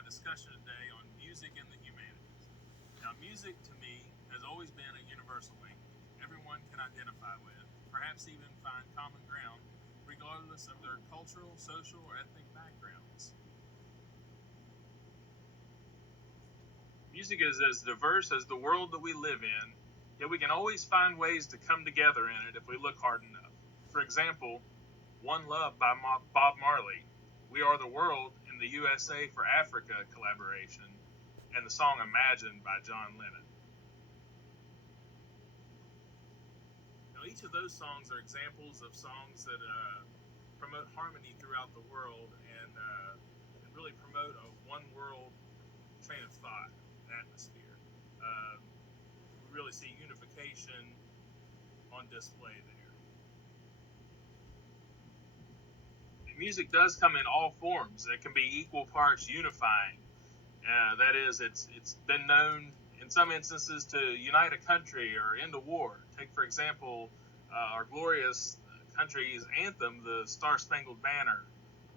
my discussion today on music and the humanities. Now, music to me has always been a universal language everyone can identify with, perhaps even find common ground, regardless of their cultural, social, or ethnic backgrounds. Music is as diverse as the world that we live in, yet we can always find ways to come together in it if we look hard enough. For example, One Love by Bob Marley, We Are the World in the USA for Africa collaboration, and the song Imagine by John Lennon. Now, each of those songs are examples of songs that promote harmony throughout the world and really promote a one world train of thought atmosphere. We really see unification on display there. And music does come in all forms. It can be equal parts unifying. That is, it's been known in some instances to unite a country or end a war. Take, for example, our glorious country's anthem, the Star Spangled Banner,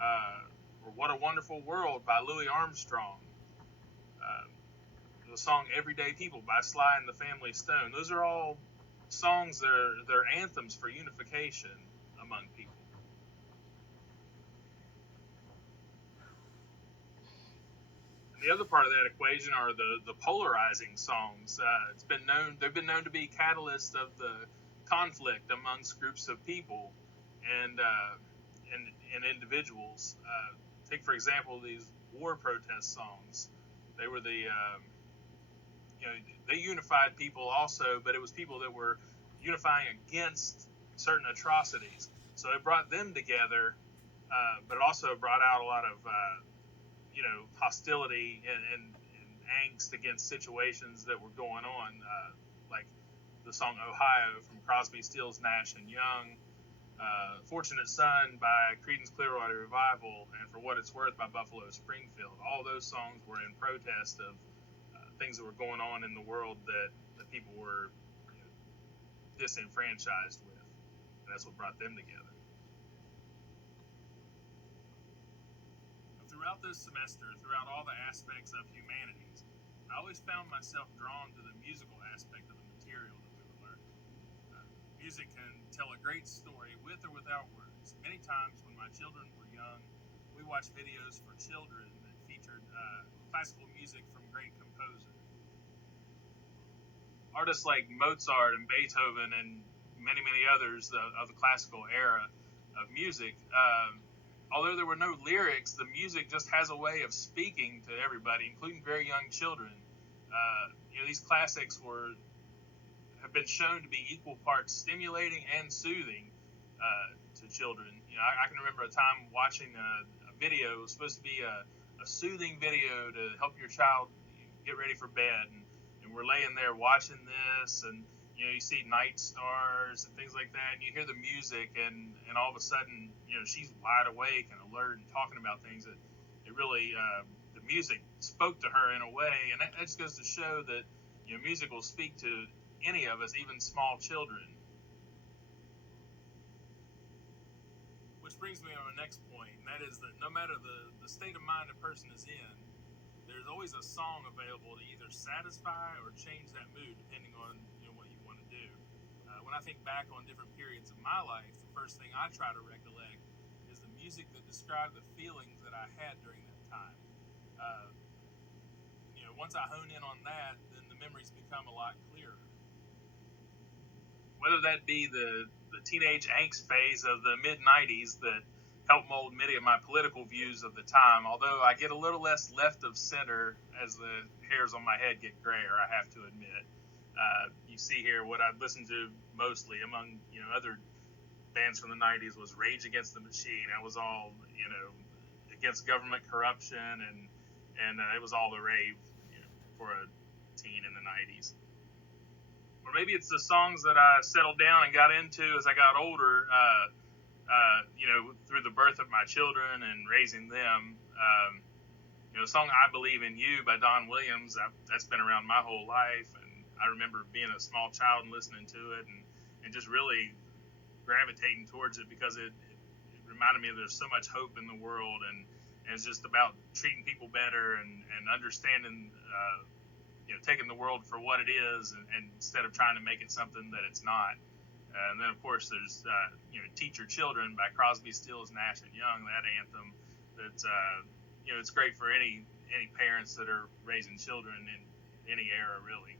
or What a Wonderful World by Louis Armstrong, uh, the song Everyday People by Sly and the Family Stone. Those are all songs they're anthems for unification among people. The other part of that equation are the polarizing songs. They've been known to be catalysts of the conflict amongst groups of people and and individuals. Take for example these war protest songs. They were you know they unified people also, but it was people that were unifying against certain atrocities. So it brought them together, but it also brought out a lot of hostility and angst against situations that were going on, like the song Ohio from Crosby, Stills, Nash and Young, Fortunate Son by Creedence Clearwater Revival, and For What It's Worth by Buffalo Springfield. All those songs were in protest of things that were going on in the world that people were disenfranchised with, and that's what brought them together. Throughout this semester, throughout all the aspects of humanities, I always found myself drawn to the musical aspect of the material that we were learning. Music can tell a great story with or without words. Many times when my children were young, we watched videos for children that featured classical music from great composers. Artists like Mozart and Beethoven and many, many others of the classical era of music. Although there were no lyrics, the music just has a way of speaking to everybody, including very young children. These classics have been shown to be equal parts stimulating and soothing to children. I can remember a time watching a video. It was supposed to be a soothing video to help your child get ready for bed, and we're laying there watching this, and you see night stars and things like that, and you hear the music, and all of a sudden, she's wide awake and alert and talking about things that it really, the music spoke to her in a way, and that just goes to show that, music will speak to any of us, even small children. Which brings me to my next point, and that is that no matter the state of mind a person is in, there's always a song available to either satisfy or change that mood depending on what you want to do. When I think back on different periods of my life, the first thing I try to recollect is the music that described the feelings that I had during that time. Uh, Once I hone in on that, then the memories become a lot clearer. Whether that be the teenage angst phase of the mid 90s that helped mold many of my political views of the time, although I get a little less left of center as the hairs on my head get grayer, I have to admit. You see here what I've listened to mostly among other bands from the 90s was Rage Against the Machine. That was all against government corruption, and it was all the rave for a teen in the 90s. Or maybe it's the songs that I settled down and got into as I got older, through the birth of my children and raising them. The song I Believe in You by Don Williams, that's been around my whole life, and I remember being a small child and listening to it and just really gravitating towards it because it reminded me of there's so much hope in the world, and and it's just about treating people better and understanding, taking the world for what it is, and instead of trying to make it something that it's not. And then, of course, there's "Teach Your Children" by Crosby, Stills, Nash and Young. That anthem. That's it's great for any parents that are raising children in any era, really.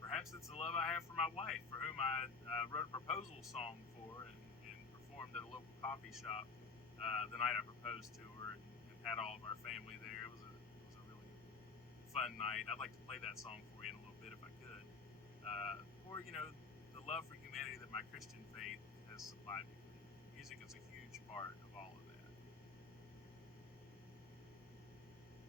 Perhaps it's the love I have for my wife, for whom I wrote a proposal song for and performed at a local coffee shop the night I proposed to her, and had all of our family there. It was a really fun night. I'd like to play that song for you in a little bit if I could. Or the love for humanity that my Christian faith has supplied me with. Music is a huge part of all of that.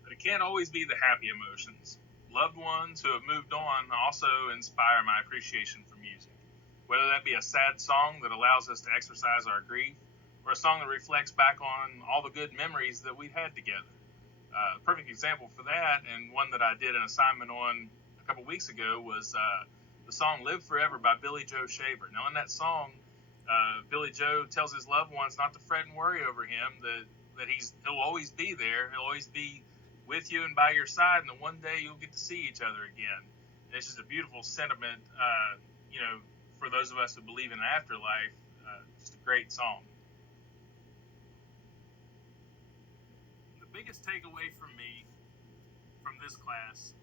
But it can't always be the happy emotions. Loved ones who have moved on also inspire my appreciation for music. Whether that be a sad song that allows us to exercise our grief, or a song that reflects back on all the good memories that we've had together. A perfect example for that, and one that I did an assignment on a couple weeks ago, was the song "Live Forever" by Billy Joe Shaver. Now, in that song, Billy Joe tells his loved ones not to fret and worry over him, that he'll always be there. He'll always be with you and by your side, and that one day you'll get to see each other again. And it's just a beautiful sentiment, for those of us who believe in an afterlife. Just a great song. The biggest takeaway from me from this class,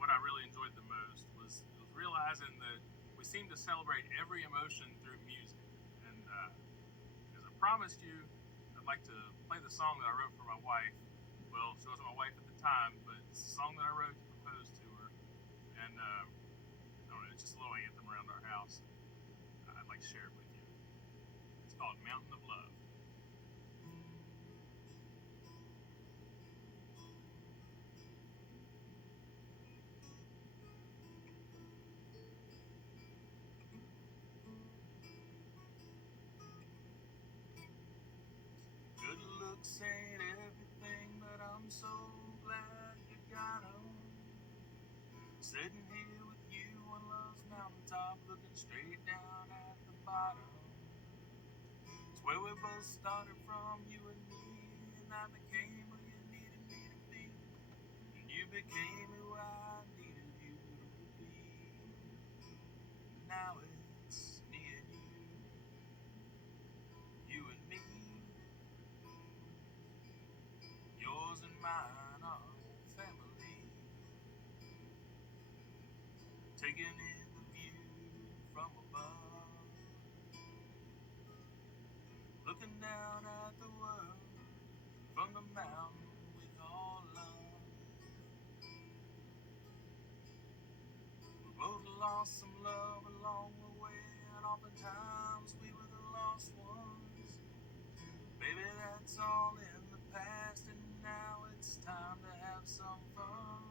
what I really enjoyed the most, was realizing that we seem to celebrate every emotion through music. And as I promised you, I'd like to play the song that I wrote for my wife. Well, she wasn't my wife at the time, but it's a song that I wrote to propose to her. And I don't know, it's just a little anthem around our house. I'd like to share it with you. It's called "Mountain of Love." Good looks ain't everything, but I'm so glad you got 'em. Sitting here with you on love's mountaintop, looking straight down at the bottom. It's where we both started from, you and me, and I became who you needed me to be, and you became who I needed you to be. Now it's me and you and me, yours and mine, our family, taking in the view from above, looking down at the world from the mountain we call love. We both lost some love along the way, and oftentimes we were the lost ones. Baby, that's all in the past, and now it's time to have some fun.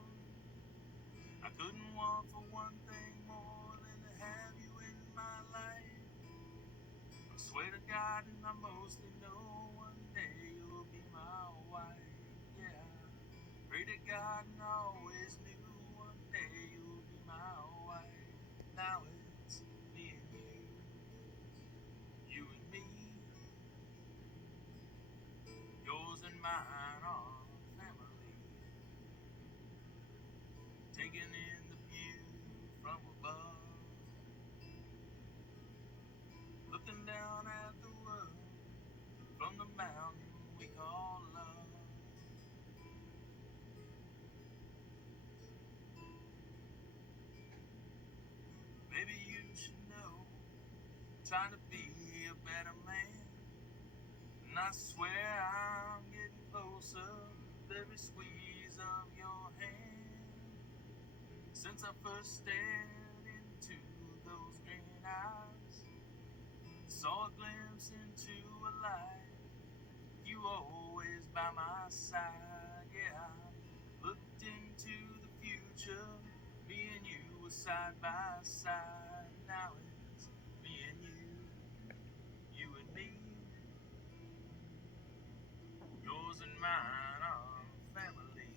I couldn't want for one thing more than to have you in my life. I swear to God, and I mostly know one day you'll be my wife. Yeah, pray to God, and I always knew one day you'll be my wife. Now it's me and you and me, yours and mine, our family, taking in the view from above, looking down at the world from the mountain we call love. Maybe you should know, trying to be a better man, and I swear I'm getting closer with every squeeze of your hand. Since I first stared into those green eyes, saw a glimpse into a life, you always by my side. Yeah, I looked into the future, me and you were side by side. Now it's me and you and me, yours and mine, our family,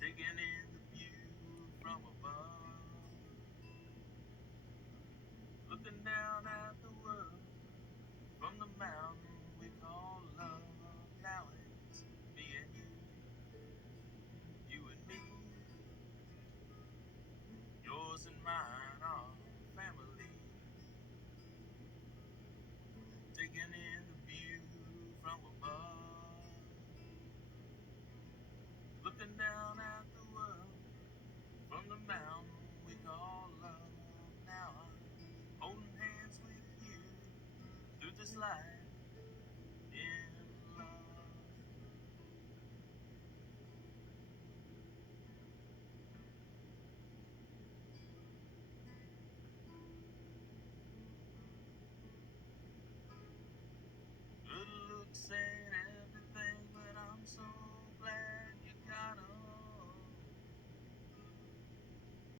taking in the view from above, looking down at the world looking down at the world from the mountain we call love. Now I'm holding hands with you through this life